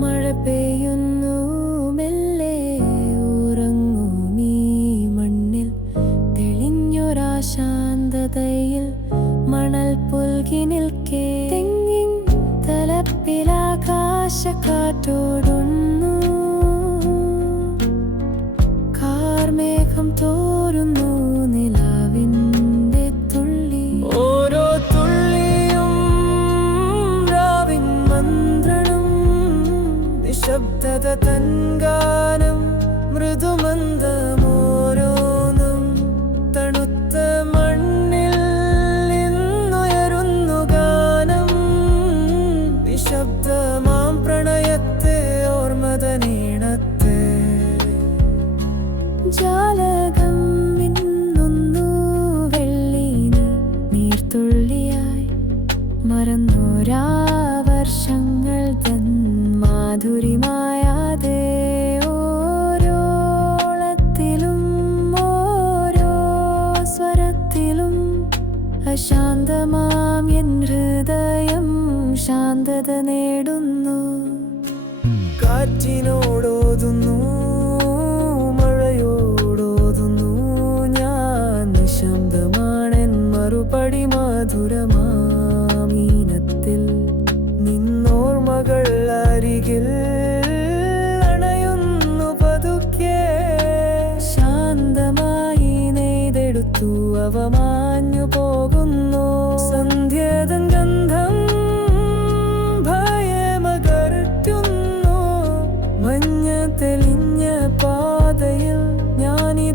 മഴ പെയ്യുന്നു മണ്ണിൽ. തെളിഞ്ഞൊരാശാന്തതയിൽ മണൽ പുൽകി നിൽക്കേ. തെങ്ങിൻ തലപ്പിലാകാശക്കാറ്റോടുന്നു. കാർമേഘം തോരുന്നു നില തൻഗാനം മൃദുമന്ദമോരോന്നും തണുത്ത മണ്ണിൽ നിന്നുയരുന്നു ഗാനം. നിശബ്ദമാം പ്രണയത്തെ ഓർമ്മതനീണത്തെ ജാലകം മിന്നുന്നു വെള്ളീനി നീർത്തുള്ളിയായി. മറന്നോരാ വർഷങ്ങൾ തൻ മാധുരിമായാതെ ശാന്തത നേടുന്നു. കാറ്റിനോടോതുന്നു മഴയോടോതുന്നു. ഞാൻ നിശബ്ദമാണെൻ മറുപടി മധുരമാമീനത്തിൽ. നിന്നോർമകൾ അരികിൽ അണയുന്നു പതുക്കെ. ശാന്തമായി നെയ്തെടുത്തു അവ മാഞ്ഞു പോകുന്നു സന്ധ്യതൻ ഗന്ധം